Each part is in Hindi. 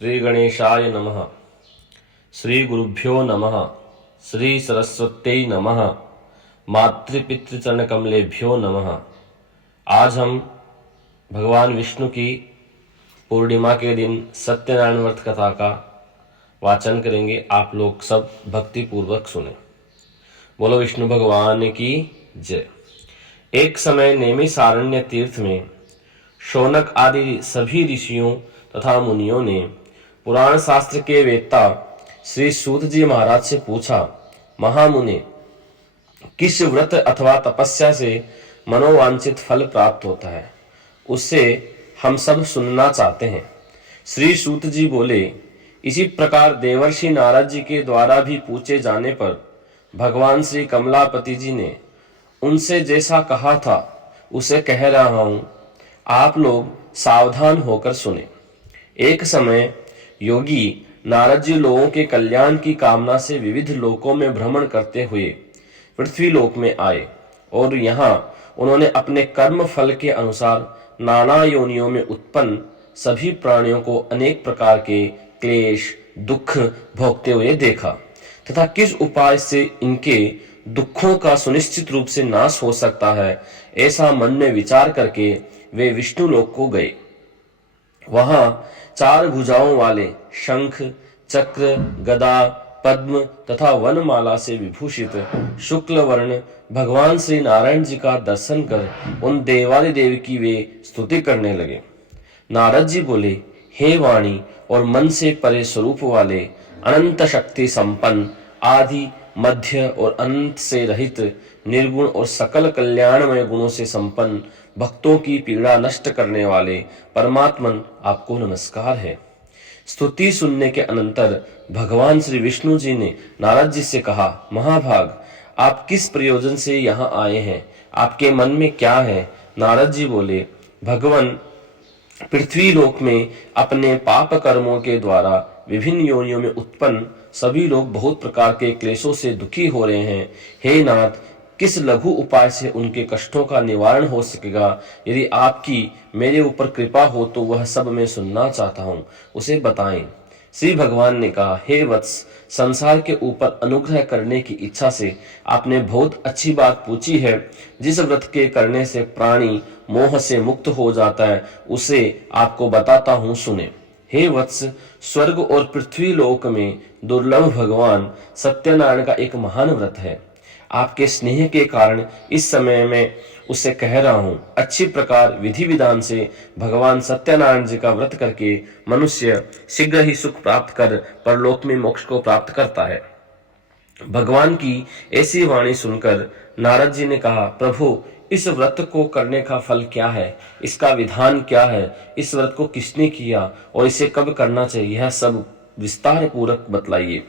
श्री गणेशाय नमः। श्री गुरुभ्यो नमः। श्री सरस्वत्यै नमः। मातृपितृचरण कमलेभ्यो नमः। आज हम भगवान विष्णु की पूर्णिमा के दिन सत्यनारायण व्रत कथा का वाचन करेंगे। आप लोग सब भक्ति पूर्वक सुने। बोलो विष्णु भगवान की जय। एक समय नैमिषारण्य तीर्थ में शौनक आदि सभी ऋषियों तथा मुनियों ने पुराण शास्त्र के वेत्ता श्री सूत जी महाराज से पूछा, महामुने, किस व्रत अथवा तपस्या से मनोवांछित फल प्राप्त होता है, उससे हम सब सुनना चाहते हैं। श्री सूत जी बोले, इसी प्रकार देवर्षि नारद जी के द्वारा भी पूछे जाने पर भगवान श्री कमलापति जी ने उनसे जैसा कहा था उसे कह रहा हूं, आप लोग सावधान होकर सुने। एक समय योगी नारद जी लोगों के कल्याण की कामना से विविध लोकों में भ्रमण करते हुए पृथ्वी लोक में आए और यहाँ उन्होंने अपने कर्म फल के अनुसार नाना योनियों में उत्पन्न सभी प्राणियों को अनेक प्रकार के क्लेश दुख भोगते हुए देखा तथा किस उपाय से इनके दुखों का सुनिश्चित रूप से नाश हो सकता है, ऐसा मन में विचार करके वे विष्णु लोक को गए। वहां चार भुजाओं वाले शंख चक्र गदा पद्म तथा वनमाला से विभूषित शुक्ल वर्ण भगवान श्री नारायण जी का दर्शन कर उन देवादिदेव की वे स्तुति करने लगे। नारद जी बोले, हे वाणी और मन से परे स्वरूप वाले अनंत शक्ति संपन्न आदि मध्य और अनंत से रहित निर्गुण और सकल कल्याणमय गुणों से संपन्न भक्तों की पीड़ा नष्ट करने वाले परमात्मन, आपको नमस्कार है। स्तुति सुनने के अनंतर भगवान श्री विष्णु जी ने नारद जी से कहा, महाभाग, आप किस प्रयोजन से यहाँ आए हैं, आपके मन में क्या है? नारद जी बोले, भगवान, पृथ्वी लोक में अपने पाप कर्मों के द्वारा विभिन्न योनियों में उत्पन्न सभी लोग बहुत प्रकार के क्लेशों से दुखी हो रहे हैं। हे नाथ, किस लघु उपाय से उनके कष्टों का निवारण हो सकेगा? यदि आपकी मेरे ऊपर कृपा हो तो वह सब मैं सुनना चाहता हूँ, उसे बताएं। श्री भगवान ने कहा, हे वत्स, संसार के ऊपर अनुग्रह करने की इच्छा से आपने बहुत अच्छी बात पूछी है। जिस व्रत के करने से प्राणी मोह से मुक्त हो जाता है उसे आपको बताता हूँ, सुने। हे वत्स, स्वर्ग और पृथ्वी लोक में दुर्लभ भगवान सत्यनारायण का एक महान व्रत है। आपके स्नेह के कारण इस समय में उसे कह रहा हूं। अच्छी प्रकार विधि विधान से भगवान सत्यनारायण जी का व्रत करके मनुष्य शीघ्र ही सुख प्राप्त कर परलोक में मोक्ष को प्राप्त करता है। भगवान की ऐसी वाणी सुनकर नारद जी ने कहा, प्रभु, इस व्रत को करने का फल क्या है, इसका विधान क्या है, इस व्रत को किसने किया और इसे कब करना चाहिए, यह सब विस्तार पूर्वक बतलाइए।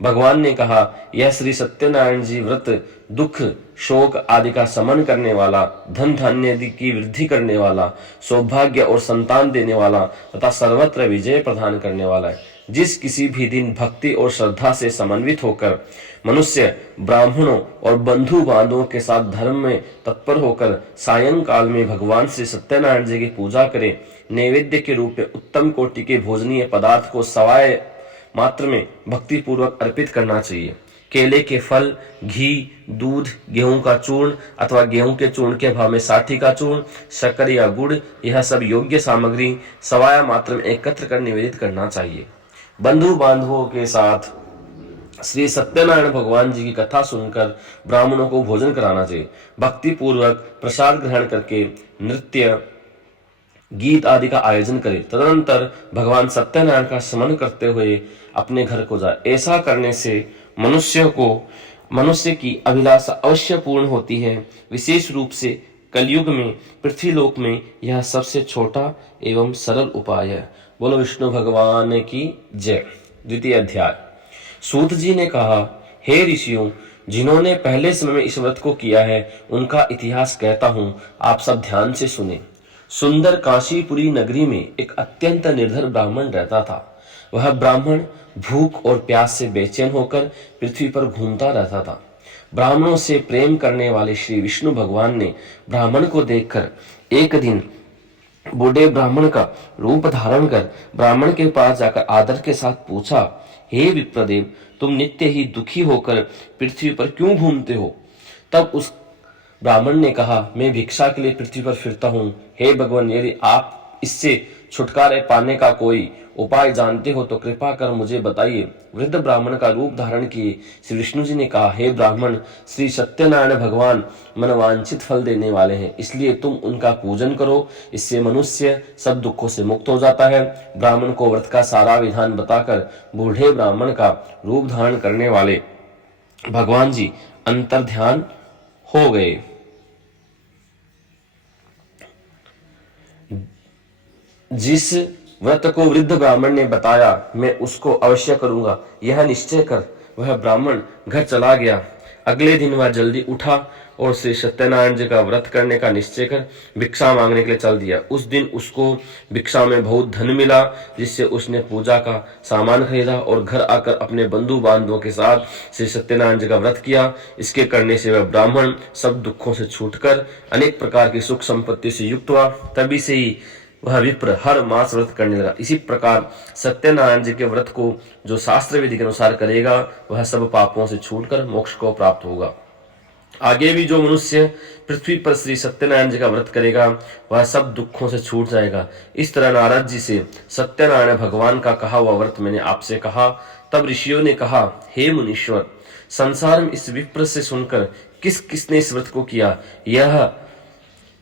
भगवान ने कहा, यह श्री सत्यनारायण जी व्रत दुख शोक आदि का शमन करने वाला, धन धान्य आदि की वृद्धि करने वाला, सौभाग्य और संतान देने वाला तथा सर्वत्र विजय प्रदान करने वाला है। जिस किसी भी दिन भक्ति और श्रद्धा से समन्वित होकर मनुष्य ब्राह्मणों और बंधु बांधवों के साथ धर्म में तत्पर होकर सायंकाल में भगवान श्री सत्यनारायण जी की पूजा करे, नैवेद्य के रूप में उत्तम कोटि के भोजनीय पदार्थ को सवाए मात्र में भक्ति पूर्वक अर्पित करना चाहिए। केले के फल, घी, दूध, गेहूं का चूर्ण अथवा गेहूं के चूर्ण के भाव में साठी का चूर्ण, शक्कर या गुड़, यह सब योग्य सामग्री सवाया मात्र में एकत्र कर निवेदित करना चाहिए। बंधु बांधवों के साथ श्री सत्यनारायण भगवान जी की कथा सुनकर ब्राह्मणों को भोजन कराना चाहिए। भक्ति पूर्वक प्रसाद ग्रहण करके नृत्य गीत आदि का आयोजन करे। तदनंतर भगवान सत्यनारायण का स्मरण करते हुए अपने घर को जाए। ऐसा करने से मनुष्य की अभिलाषा अवश्य पूर्ण होती है। विशेष रूप से कलयुग में पृथ्वी लोक में यह सबसे छोटा एवं सरल उपाय है। बोलो विष्णु भगवान की जय। द्वितीय अध्याय। सूत जी ने कहा, हे ऋषियों, जिन्होंने पहले समय में इस व्रत को किया है उनका इतिहास कहता हूं, आप सब ध्यान से सुने। सुंदर काशीपुरी नगरी में एक अत्यंत निर्धन ब्राह्मण रहता था। वह ब्राह्मण भूख और प्यास से बेचैन होकर पृथ्वी पर घूमता रहता था। ब्राह्मणों से प्रेम करने वाले श्री विष्णु भगवान ने ब्राह्मण को देखकर एक दिन बूढ़े ब्राह्मण का रूप धारण कर ब्राह्मण के पास जाकर आदर के साथ पूछा, हे विप्रदेव, तुम नित्य ही दुखी होकर पृथ्वी पर क्यों घूमते हो? तब उस ब्राह्मण ने कहा, मैं भिक्षा के लिए पृथ्वी पर फिरता हूँ। हे भगवान, यदि आप इससे छुटकारे पाने का कोई उपाय जानते हो तो कृपा कर मुझे बताइए। वृद्ध ब्राह्मण का रूप धारण किए श्री विष्णु जी ने कहा, हे ब्राह्मण, श्री सत्यनारायण भगवान मनवांछित फल देने वाले हैं, इसलिए तुम उनका पूजन करो। इससे मनुष्य सब दुखों से मुक्त हो जाता है। ब्राह्मण को व्रत का सारा विधान बताकर बूढ़े ब्राह्मण का रूप धारण करने वाले भगवान जी अंतर ध्यान हो गए। जिस व्रत को वृद्ध ब्राह्मण ने बताया, मैं उसको अवश्य करूंगा, यह निश्चय कर वह ब्राह्मण घर चला गया। अगले दिन वह जल्दी उठा और श्री सत्यनारायण जी का व्रत करने का निश्चय कर भिक्षा मांगने के लिए चल दिया। उस दिन उसको भिक्षा में बहुत धन मिला, जिससे उसने पूजा का सामान खरीदा और घर आकर अपने बंधु बांधवों के साथ श्री सत्यनारायण जी का व्रत किया। इसके करने से वह ब्राह्मण सब दुखों से छूटकर अनेक प्रकार की सुख संपत्ति से युक्त हुआ। तभी से ही वह विप्र हर मास व्रत करने लगा। इसी प्रकार सत्यनारायण जी के व्रत को जो शास्त्र विधि के अनुसार करेगा, वह सब पापों से छूटकर मोक्ष को प्राप्त होगा। आगे भी जो मनुष्य पृथ्वी पर श्री सत्यनारायण जी का व्रत करेगा, वह सब दुखों से छूट जाएगा। इस तरह नारद जी से सत्यनारायण भगवान का कहा हुआ व्रत मैंने आपसे कहा। तब ऋषियों ने कहा, हे मुनीश्वर, संसार में इस विप्र से सुनकर किस किसने इस व्रत को किया, यह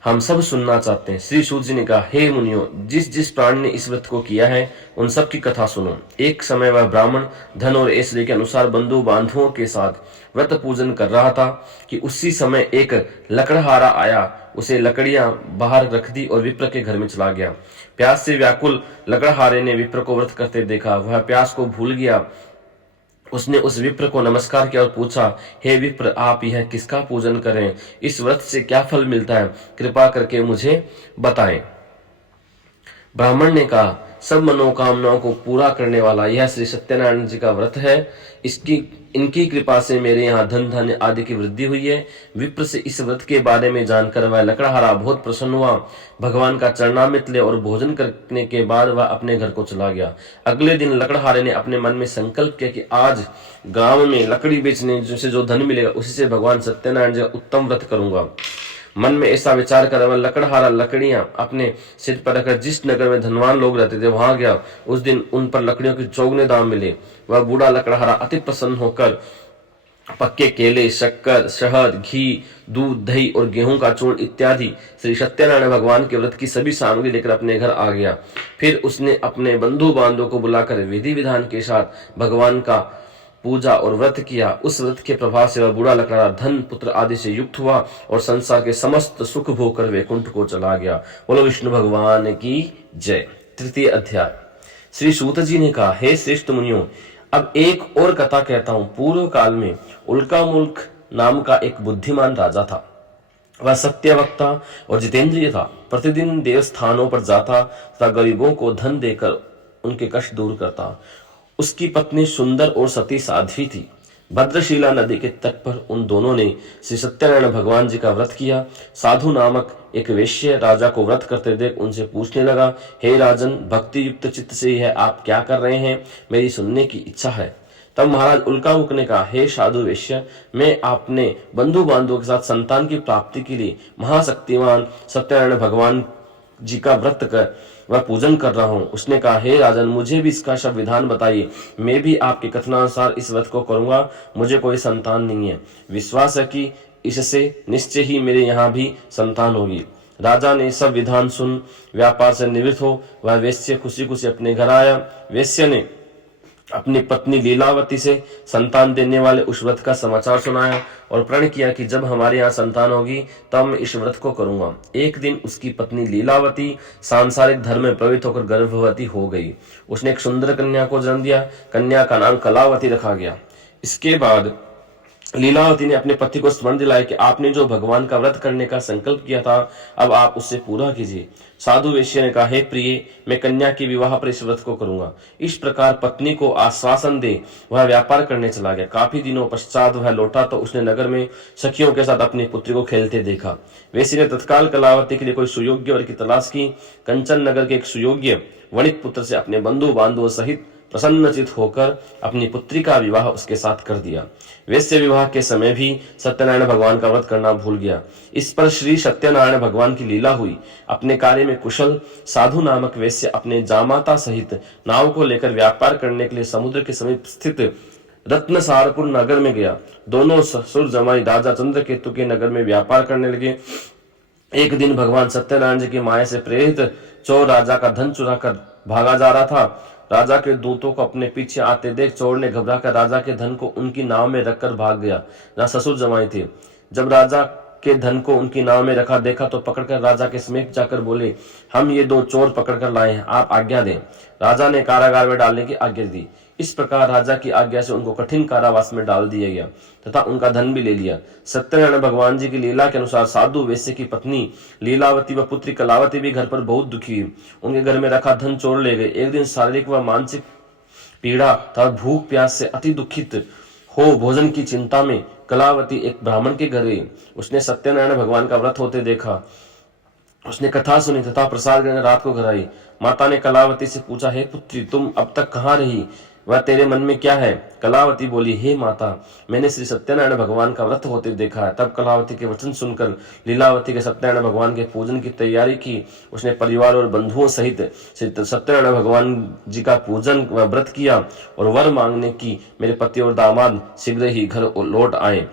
हम सब सुनना चाहते हैं। श्री सूत जी ने कहा, हे मुनियों, जिस जिस प्राणी ने इस व्रत को किया है, उन सब की कथा सुनो। एक समय वह ब्राह्मण धन और ऐश्वर्य के अनुसार बंधु बांधवों के साथ व्रत पूजन कर रहा था कि उसी समय एक लकड़हारा आया, उसे लकड़ियां बाहर रख दी और विप्र के घर में चला गया। प्यास से व्याकुल लकड़हारे ने विप्र को व्रत करते देखा। वह प्यास को भूल गया। उसने उस विप्र को नमस्कार किया और पूछा, हे विप्र, आप यह किसका पूजन करें? इस व्रत से क्या फल मिलता है? कृपा करके मुझे बताएं। ब्राह्मण ने कहा, सब मनोकामनाओं को पूरा करने वाला यह श्री सत्यनारायण जी का व्रत है। इनकी कृपा से मेरे यहाँ धन धान्य आदि की वृद्धि हुई है। विप्र से इस व्रत के बारे में जानकर वह लकड़हारा बहुत प्रसन्न हुआ। भगवान का चरणामृत ले और भोजन करने के बाद वह अपने घर को चला गया। अगले दिन लकड़हारे ने अपने मन में संकल्प किया कि आज गांव में लकड़ी बेचने से जो धन मिलेगा, उसी से भगवान सत्यनारायण जी का उत्तम व्रत करूंगा। मन में ऐसा विचार कर वह लकड़हारा लकड़ियां अपने सिर पर रखकर जिस नगर में धनवान लोग रहते थे वहां गया। उस दिन उन पर लकड़ियों के चौगुने दाम मिले। वह बूढ़ा लकड़हारा अति प्रसन्न होकर पक्के केले, शक्कर, शहद, घी, दूध, दही और गेहूं का चूर्ण इत्यादि श्री सत्यनारायण भगवान के व्रत की सभी सामग्री लेकर अपने घर आ गया। फिर उसने अपने बंधु बांधवों को बुलाकर विधि विधान के साथ भगवान का पूजा और व्रत किया। उस व्रत के प्रभाव से वह बूढ़ा लकड़ा धन पुत्र आदि से युक्त हुआ और संसार के समस्त सुख भोग कर वैकुंठ को चला गया। बोलो विष्णु भगवान की जय। तृतीय अध्याय। श्री सूत जी ने कहा, हे श्रेष्ठ मुनियों, अब एक और कथा कहता हूं। पूर्व काल में उल्कामुल्क नाम का एक बुद्धिमान राजा था। वह सत्यवक्ता और जितेंद्रिय था। प्रतिदिन देवस्थानों पर जाता तथा गरीबों को धन देकर उनके कष्ट दूर करता। उसकी पत्नी सुंदर और सती साध्वी थी। भद्रशिला नदी के तट पर उन दोनों ने श्री सत्यनारायण भगवान जी का व्रत किया। साधु नामक एक वैश्य राजा को व्रत करते देख उनसे पूछने लगा, हे राजन, भक्ति युक्त चित्त से यह आप क्या कर रहे हैं? मेरी सुनने की इच्छा है। तब महाराज उल्कामुख ने कहा, हे साधु वैश्य, मैं अपने बंधु बांधवों के साथ संतान की प्राप्ति के लिए महाशक्तिमान सत्यनारायण भगवान जी का व्रत कर वह पूजन कर रहा हूँ। उसने कहा, हे राजन, मुझे भी इसका सब विधान बताइए। मैं भी आपके कथनानुसार इस व्रत को करूंगा। मुझे कोई संतान नहीं है। विश्वास है कि इससे निश्चय ही मेरे यहाँ भी संतान होगी। राजा ने सब विधान सुन व्यापार से निवृत्त हो वह वैश्य खुशी खुशी अपने घर आया। वैश्य ने अपनी पत्नी लीलावती से संतान देने वाले उस व्रत का समाचार सुनाया और प्रण किया कि जब हमारे यहाँ संतान होगी तब मैं इस व्रत को करूंगा। एक दिन उसकी पत्नी लीलावती सांसारिक धर्म में प्रवृत्त होकर गर्भवती हो गई। उसने एक सुंदर कन्या को जन्म दिया। कन्या का नाम कलावती रखा गया। इसके बाद लीलावती ने अपने पति को स्मरण दिलाया कि आपने जो भगवान का व्रत करने का संकल्प किया था, अब आप उससे पूरा कीजिए। साधु वेश्या ने कहा, हे प्रिय, मैं कन्या के विवाह पर इस व्रत को करूंगा। इस प्रकार पत्नी को आश्वासन दे वह व्यापार करने चला गया। काफी दिनों पश्चात वह लौटा तो उसने नगर में सखियों के साथ अपनी पुत्री को खेलते देखा। वेश्या ने तत्काल कलावती के लिए कोई सुयोग्य वर की तलाश की। कंचन नगर के एक सुयोग्य वणिक पुत्र से अपने बंधु बांधवों सहित प्रसन्नचित होकर अपनी पुत्री का विवाह उसके साथ कर दिया। वैश्य विवाह के समय भी सत्यनारायण भगवान का व्रत करना भूल गया। इस पर श्री सत्यनारायण भगवान की लीला हुई। अपने कार्य में कुशल साधु नामक वैश्य अपने जामाता सहित नाव को लेकर व्यापार करने के लिए समुद्र के समीप स्थित रत्नसारपुर नगर में गया। दोनों ससुर जमाई राजा चंद्रकेतु के नगर में व्यापार करने लगे। एक दिन भगवान सत्यनारायण जी की माया से प्रेरित चोर राजा का धन चुरा कर भागा जा रहा था। राजा के दूतों को अपने पीछे आते देख चोर ने घबराकर राजा के धन को उनकी नाव में रखकर भाग गया, जहाँ ससुर जमाई थे। जब राजा के धन को उनकी नाव में रखा देखा तो पकड़कर राजा के समीप जाकर बोले, हम ये दो चोर पकड़कर लाए हैं, आप आज्ञा दें। राजा ने कारागार में डालने की आज्ञा दी। इस प्रकार राजा की आज्ञा से उनको कठिन कारावास में डाल दिया गया तथा उनका धन भी ले लिया। सत्यनारायण भगवान जी की लीला के अनुसार साधु वेश्य की पत्नी लीलावती व पुत्री कलावती भी घर पर बहुत दुखी हुई। उनके घर में रखा धन चोर ले गए। एक दिन शारीरिक व मानसिक पीड़ा तथा भूख प्यास से अति दुखित हो भोजन की चिंता में कलावती एक ब्राह्मण के घर गई। उसने सत्यनारायण भगवान का व्रत होते देखा। उसने कथा सुनी तथा प्रसाद ग्रहण रात को घर आई। माता ने कलावती से पूछा, हे पुत्री, तुम अब तक कहाँ रही? वह तेरे मन में क्या है? कलावती बोली, हे माता, मैंने श्री सत्यनारायण भगवान का व्रत होते देखा है। तब कलावती के वचन सुनकर लीलावती के सत्यनारायण भगवान के पूजन की तैयारी की। उसने परिवार और बंधुओं सहित सत्यनारायण भगवान जी का पूजन व व्रत किया और वर मांगने की मेरे पति और दामाद शीघ्र ही घर लौट आए।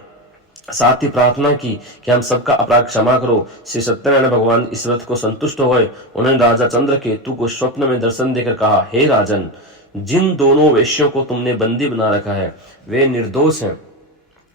साथ ही प्रार्थना की कि हम सबका अपराध क्षमा करो। श्री सत्यनारायण भगवान इस व्रत को संतुष्ट हुए। उन्होंने राजा चंद्रकेतु को स्वप्न में दर्शन देकर कहा, हे राजन, जिन दोनों वेश्यों को तुमने बंदी बना रखा है वे निर्दोष हैं,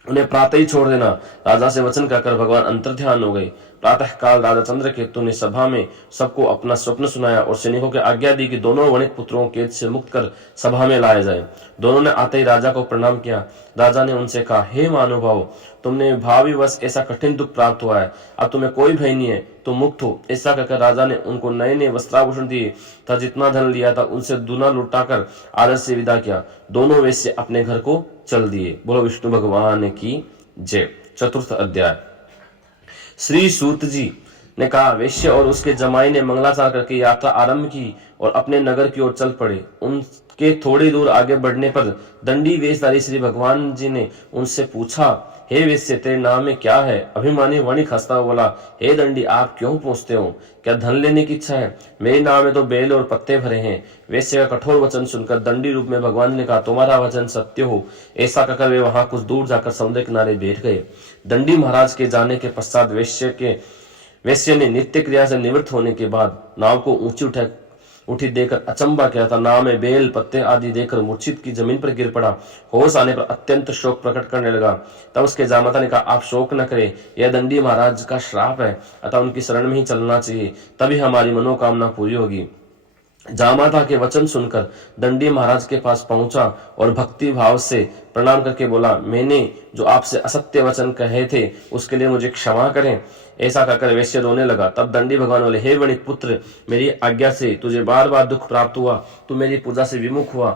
उन्हें प्रातः ही छोड़ देना। राजा से वचन कहकर भगवान अंतर्ध्यान हो गए। प्रातः काल राजा चंद्रकेतु ने सभा में सबको अपना स्वप्न सुनाया और सैनिकों की आज्ञा दी कि दोनों वणिक पुत्रों को कैद से मुक्त कर सभा में लाया जाए। दोनों ने आते ही राजा को प्रणाम किया। राजा ने उनसे कहा, हे महानुभाव, तुमने भावीवश ऐसा कठिन दुख प्राप्त हुआ है, अब तुम्हें कोई भय नहीं है, तुम मुक्त हो। ऐसा कहकर राजा ने उनको नए नए वस्त्राभूषण दिए तथा जितना धन लिया था उनसे दूना लुटाकर आदर से विदा किया। दोनों वैश्य अपने घर को चल दिए। बोलो विष्णु भगवान की जय। चतुर्थ अध्याय। श्री सूत जी ने कहा, वैश्य और उसके जमाई ने मंगलाचार करके यात्रा आरंभ की और अपने नगर की ओर चल पड़े। उनके थोड़ी दूर आगे बढ़ने पर दंडी वेशधारी श्री भगवान जी ने उनसे पूछा, हे वैश्य, तेरे नाम में क्या है? अभिमानी वणिक हंसता हुआ बोला, हे दंडी, आप क्यों पूछते हो? क्या धन लेने की इच्छा है? मेरे नाम में तो बेल और पत्ते भरे हैं। वैश्य का कठोर वचन सुनकर दंडी रूप में भगवान ने कहा, तुम्हारा वचन सत्य हो। ऐसा कहकर वे वहां कुछ दूर जाकर समुद्र किनारे बैठ गए। दंडी महाराज के जाने के पश्चात वैश्य ने नित्य क्रिया से निवृत्त होने के बाद नाव को ऊंची उठी देकर अचंबा किया था। नाव में बेल पत्ते आदि देकर मूर्छित की जमीन पर गिर पड़ा। होश आने पर अत्यंत शोक प्रकट करने लगा। तब उसके जामाता ने कहा, आप शोक न करें, यह दंडी महाराज का श्राप है, अतः उनकी शरण में ही चलना चाहिए, तभी हमारी मनोकामना पूरी होगी। जामाता के वचन सुनकर दंडी महाराज के पास पहुंचा और भक्ति भाव से प्रणाम करके बोला, मैंने जो आपसे असत्य वचन कहे थे उसके लिए मुझे क्षमा करें। ऐसा कहकर वैश्य रोने लगा। तब दंडी भगवान बोले, हे वणिक पुत्र, मेरी आज्ञा से तुझे बार बार दुख प्राप्त हुआ, तू मेरी पूजा से विमुख हुआ।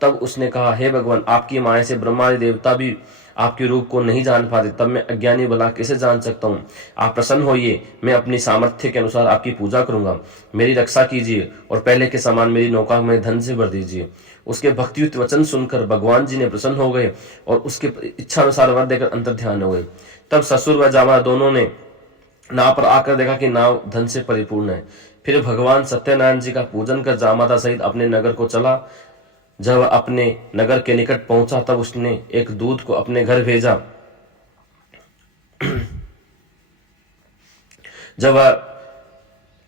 तब उसने कहा, हे भगवान, आपकी माया से ब्रह्मादि देवता भी आपके रूप को नहीं जान पाते, तब मैं अज्ञानी भला कैसे जान सकता हूँ? आप प्रसन्न होइए, मैं अपनी सामर्थ्य के अनुसार आपकी पूजा करूंगा। मेरी रक्षा कीजिए और पहले के समान मेरी नौका में धन से भर दीजिए। उसके भक्तियुक्त वचन सुनकर भगवान जी ने प्रसन्न हो गए और उसके इच्छा अनुसार वर देकर अंतर्ध्यान हो गए। तब ससुर व जामा दोनों ने नाव पर आकर देखा कि नाव धन से परिपूर्ण है। फिर भगवान सत्यनारायण जी का पूजन कर जामाता सहित अपने नगर को चला। जब अपने नगर के निकट पहुंचा तब उसने एक दूत को अपने घर भेजा। जब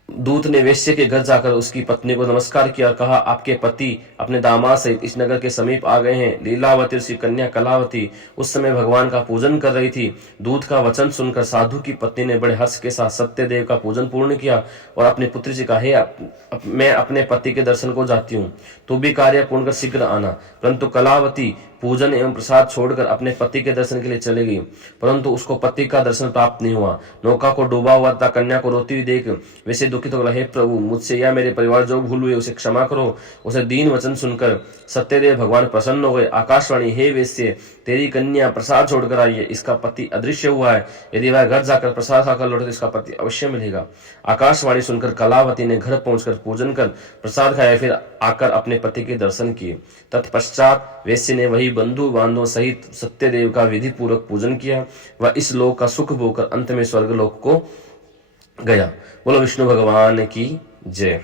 दूत ने वेश्य के घर जाकर उसकी पत्नी को नमस्कार किया और कहा, आपके पति अपने दामाद सहित इस नगर के समीप आ गए हैं। लीलावती उसकी कन्या कलावती उस समय भगवान का पूजन कर रही थी। दूत का वचन सुनकर साधु की पत्नी ने बड़े हर्ष के साथ सत्यदेव का पूजन पूर्ण किया और अपनी पुत्री से कहा, मैं अपने पति के दर्शन को जाती हूँ, तू भी कार्य पूर्ण कर शीघ्र आना। परंतु कलावती पूजन एवं प्रसाद छोड़कर अपने पति के दर्शन के लिए चली गई, परंतु उसको पति का दर्शन प्राप्त नहीं हुआ। नौका को डूबा हुआ तथा कन्या को रोती हुई देख वैसे दुखित हो गया, हे प्रभु, मुझसे या मेरे परिवार जो भूल हुई उसे क्षमा करो। उसे दीन वचन सुनकर सत्यदेव भगवान प्रसन्न हो गए। आकाशवाणी, हे वेश्य, तेरी कन्या प्रसाद छोड़कर आई है, इसका पति अदृश्य हुआ है, यदि वह घर जाकर प्रसाद खाकर लौटे तो इसका पति अवश्य मिलेगा। आकाशवाणी सुनकर कलावती ने घर पहुंचकर पूजन कर प्रसाद खाया, फिर आकर अपने पति के दर्शन किए। तत्पश्चात वेश्य ने वही बंधु बांधवों सहित सत्यदेव का विधि पूर्वक पूजन किया। वह इस लोक का सुख भोगकर अंत में स्वर्ग लोक को गया। बोलो विष्णु भगवान की जय।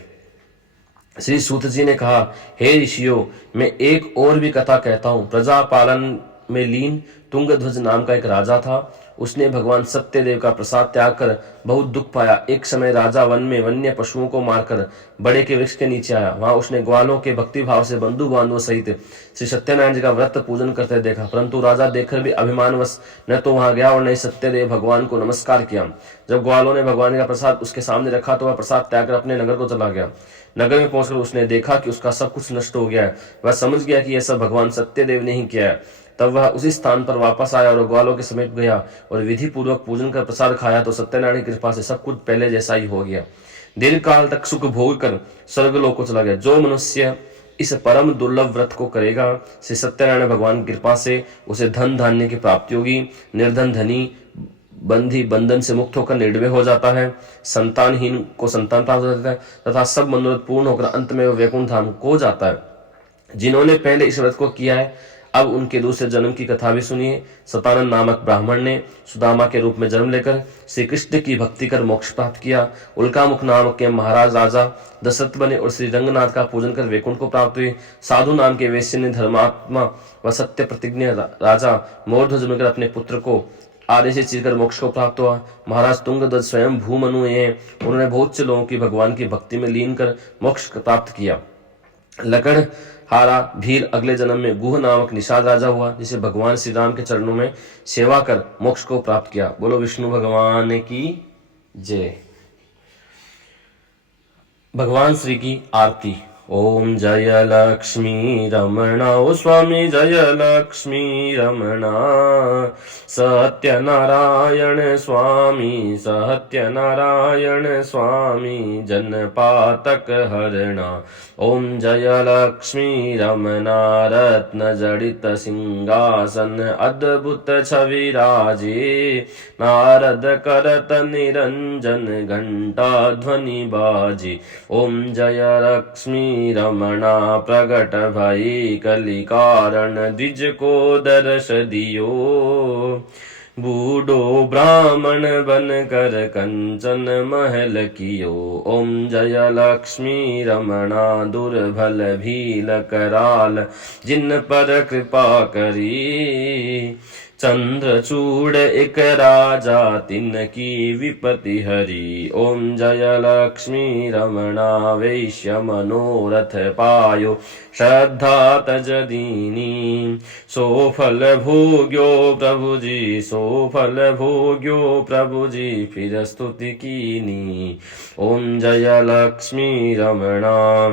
श्री सूत जी ने कहा, हे ऋषियों, मैं एक और भी कथा कहता हूँ। प्रजा पालन में लीन तुंगध्वज नाम का एक राजा था। उसने भगवान सत्यदेव का प्रसाद त्याग कर बहुत दुख पाया। एक समय राजा वन में वन्य पशुओं को मारकर बड़े के वृक्ष के नीचे आया। वहां उसने ग्वालों के भक्ति भाव से बंधु बांधवों सहित श्री सत्यनारायण जी का व्रत पूजन करते देखा, परंतु राजा देखकर भी अभिमानवश न तो वहां गया और न ही सत्यदेव भगवान को नमस्कार किया। जब ग्वालों ने भगवान का प्रसाद उसके सामने रखा तो वह प्रसाद त्याग कर अपने नगर को चला गया। नगर में पहुंचकर उसने देखा कि उसका सब कुछ नष्ट हो गया है। वह समझ गया कि यह सब भगवान सत्यदेव ने ही किया है। तब वह उसी स्थान पर वापस आया और ग्वालों के समीप गया और विधि पूर्वक पूजन कर प्रसाद खाया तो सत्यनारायण की कृपा से सब कुछ पहले जैसा ही हो गया। दीर्घ काल तक सुख भोग कर स्वर्गलोक को चला गया। जो मनुष्य इस परम दुर्लभ व्रत को करेगा, श्री सत्यनारायण भगवान की कृपा से उसे धन धान्य की प्राप्ति होगी। निर्धन धनी बंधी बंधन से मुक्त होकर निर्भय हो जाता है। संतानहीन को संतान प्राप्त हो जाता है तथा सब मनोरथ पूर्ण होकर अंत में वैकुंठ धाम को जाता है। जिन्होंने पहले इस व्रत को किया है, अब उनके दूसरे जन्म की कथा भी सुनिए। सतानंद नामक ब्राह्मण ने सुदामा के रूप में जन्म लेकर श्री कृष्ण की भक्ति कर मोक्ष प्राप्त किया। उल्कामुख नाम के महाराज राजा दशरथ बने और श्री रंगनाथ का पूजन कर वैकुंठ को प्राप्त हुए। साधु नाम के वैश्य ने धर्मात्मा व सत्य प्रतिज्ञ राजा मोरध्वज बनकर अपने पुत्र को आदि से चीरकर मोक्ष को प्राप्त हुआ। महाराज तुंगध्वज स्वयं भूमनु हैं। उन्होंने बहुत से लोगों की भगवान की भक्ति में लीन कर मोक्ष प्राप्त किया। लकड़ हारा भील अगले जन्म में गुह नामक निषाद राजा हुआ, जिसे भगवान श्री राम के चरणों में सेवा कर मोक्ष को प्राप्त किया। बोलो विष्णु भगवान की जय। भगवान श्री की आरती। ओम जय लक्ष्मी रमणा, ओ स्वामी जय लक्ष्मी रमणा। सत्यनारायण स्वामी, सत्यनारायण स्वामी, जनपातक हरणा। ओम जय लक्ष्मी रमणा, रत्न जड़ित सिंहासन, अद्भुत छवि राजे। नारद करत निरंजन, घंटा ध्वनि बाजे। ओम जय लक्ष्मी रमणा, प्रगट भई कलि कारण, द्विज को दर्श दियो। बूढ़ो ब्राह्मण बन कर कंचन महल कियो। ओम जय लक्ष्मी रमणा, दुर्बल भील कराल, जिन पर कृपा करी। चंद्रचूड़ एक राजा, तिनकी विपति हरी। ओम जय लक्ष्मी रमणा, वैश्य मनोरथ पायो, श्रद्धा तज दीनी। सो फल भोग्यो प्रभु जी, सो फल भोग्यो प्रभु जी, फिर स्तुति कीनी। ओम जय लक्ष्मी रमणा,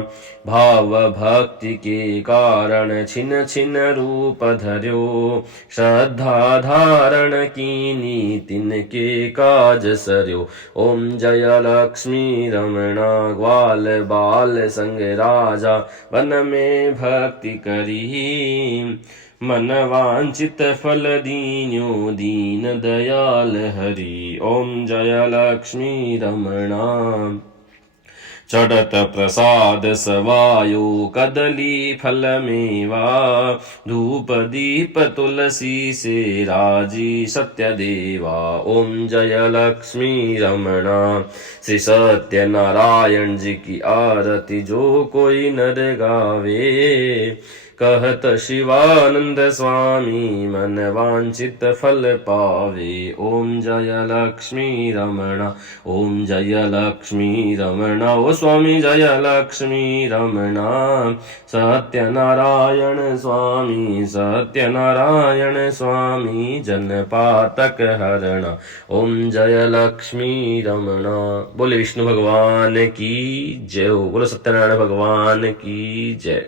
भाव भक्ति के कारण, छिन छिन रूप धर्यो। श्रद्धा धारण कीनी, तिनके काज सरयो। ओम जय लक्ष्मी रमणा, ग्वाल बाल संग राजा, वन में भक्ति करी। मन वांछित फल दीन्यो, दीन दयाल हरि। ओम जय लक्ष्मी रमणा, चढ़त प्रसाद सवायो, कदली फल मेवा। धूप दीप तुलसी से राजी, सत्य देवा। ओम जय लक्ष्मी रमणा, श्री सत्य नारायण जी की आरती जो कोई नर गावे। कहत शिवानंद स्वामी, मन वांछित फल पावे। ओम जय लक्ष्मी रमणा, ओम जय लक्ष्मी रमणा, ओ स्वामी जय लक्ष्मी रमणा। सत्यनारायण स्वामी, सत्यनारायण स्वामी, जनपातक हरणा। ओम जय लक्ष्मी रमणा। बोले विष्णु भगवान की जय हो। बोलो सत्यनारायण भगवान की जय।